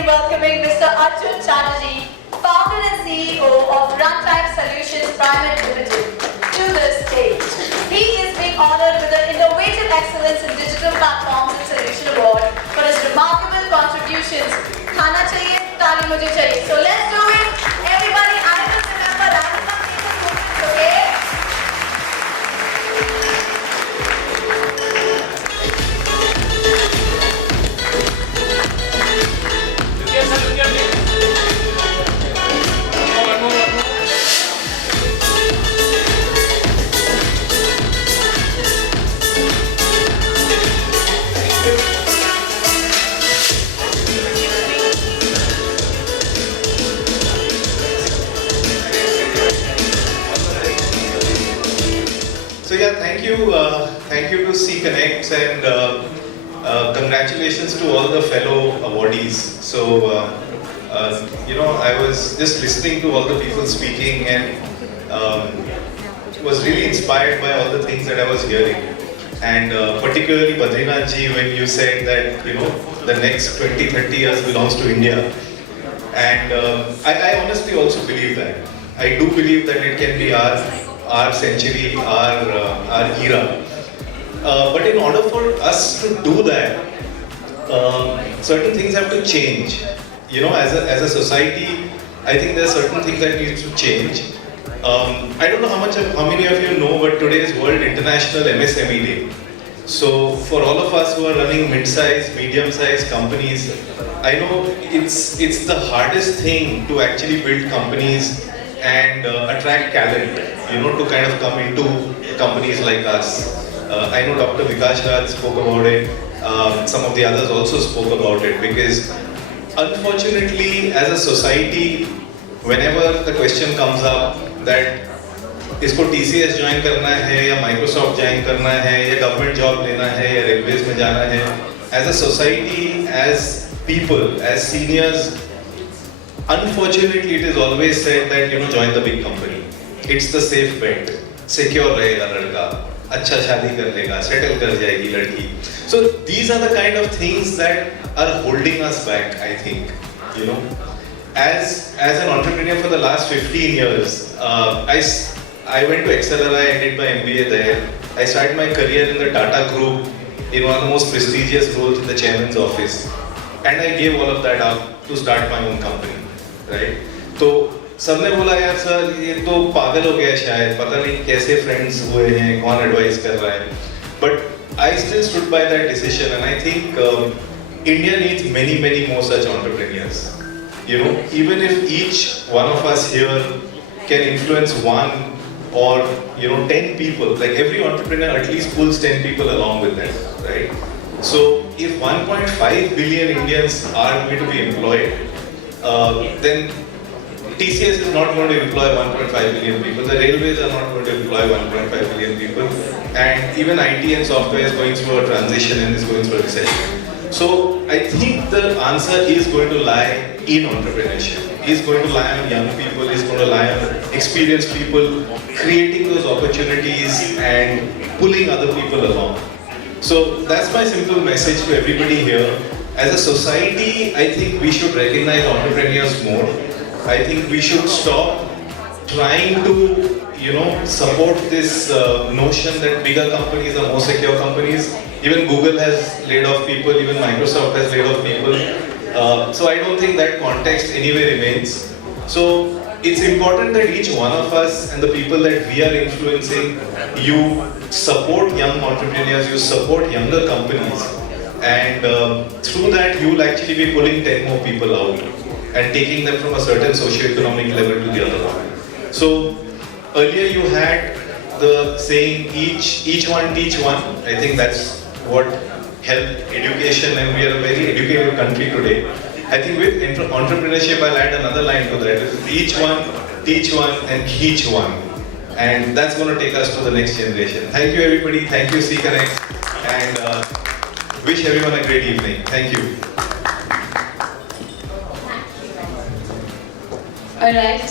in welcoming Mr. Arjun Chatterjee, founder and CEO of Runtime Solutions Private Limited, to the stage. He is being honored with the Innovative Excellence in Digital Platforms and Solution Award for his remarkable contributions. Khana chahiye, taali mujhe chahiye. So let's do it. Everybody, animals remember, animals take a movement, okay? So yeah, thank you to C Connects and congratulations to all the fellow awardees. So I was just listening to all the people speaking and was really inspired by all the things that I was hearing. And particularly Badrinath ji, when you said that the next 20-30 years belongs to India. And I honestly also believe that. I do believe that it can be our century, our era. But in order for us to do that, certain things have to change. As a society, I think there are certain things that need to change. I don't know how many of you know, but today is World International MSME Day. So for all of us who are running mid-sized, medium-sized companies, I know it's the hardest thing to actually build companies and attract talent, to kind of come into companies like us. I know Dr. Vikas Raj spoke about it, some of the others also spoke about it, because unfortunately as a society, whenever the question comes up that इसको TCS join करना है या Microsoft join करना है या government job लेना है या रेलवेज में जाना है, as a society, as people, as seniors, unfortunately it is always said that join the big company. It's the safe bet. Secure रहेगा लड़का, अच्छा शादी कर लेगा, settle कर जाएगी लड़की. So these are the kind of things that are holding us back, I think. As an entrepreneur for the last 15 years, I went to Accelerate and did my MBA there. I started my career in the Tata Group in one of the most prestigious roles in the chairman's office. And I gave all of that up to start my own company, right? तो सबने बोला यार sir ये तो पागल हो गया शायद, पता नहीं कैसे फ्रेंड्स हुए हैं, कौन एडवाइस कर रहा है. But I still stood by that decision, and I think India needs many more such entrepreneurs. Even if each one of us here can influence one or 10 people, like every entrepreneur at least pulls 10 people along with them, right? So if 1.5 billion Indians are going to be employed, then TCS is not going to employ 1.5 billion people, the railways are not going to employ 1.5 billion people, and even IT and software is going through a transition and is going through a recession. So I think the answer is going to lie in entrepreneurship. It's going to lie on young people, it's going to lie on experienced people, creating those opportunities and pulling other people along. So that's my simple message to everybody here. As a society, I think we should recognize entrepreneurs more. I think we should stop trying to, support this notion that bigger companies are more secure companies. Even Google has laid off people, even Microsoft has laid off people. So I don't think that context anyway remains. So it's important that each one of us and the people that we are influencing, you support young entrepreneurs, you support younger companies, and through that you will actually be pulling 10 more people out and taking them from a certain socio-economic level to the other one. So earlier you had the saying each one teach one. I think that's what helped education, and we are a very educated country today. I think with entrepreneurship I'll add another line to that. Each one, teach one and teach one. And that's going to take us to the next generation. Thank you everybody, thank you C Connect, and wish everyone a great evening. Thank you. Alright,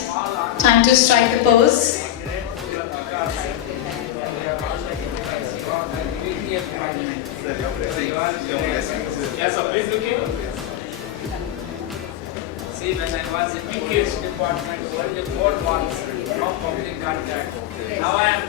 time to strike the pose. Yes, sir, please look in. See, when I was in PKS department, only 4 months of public contact. Now I am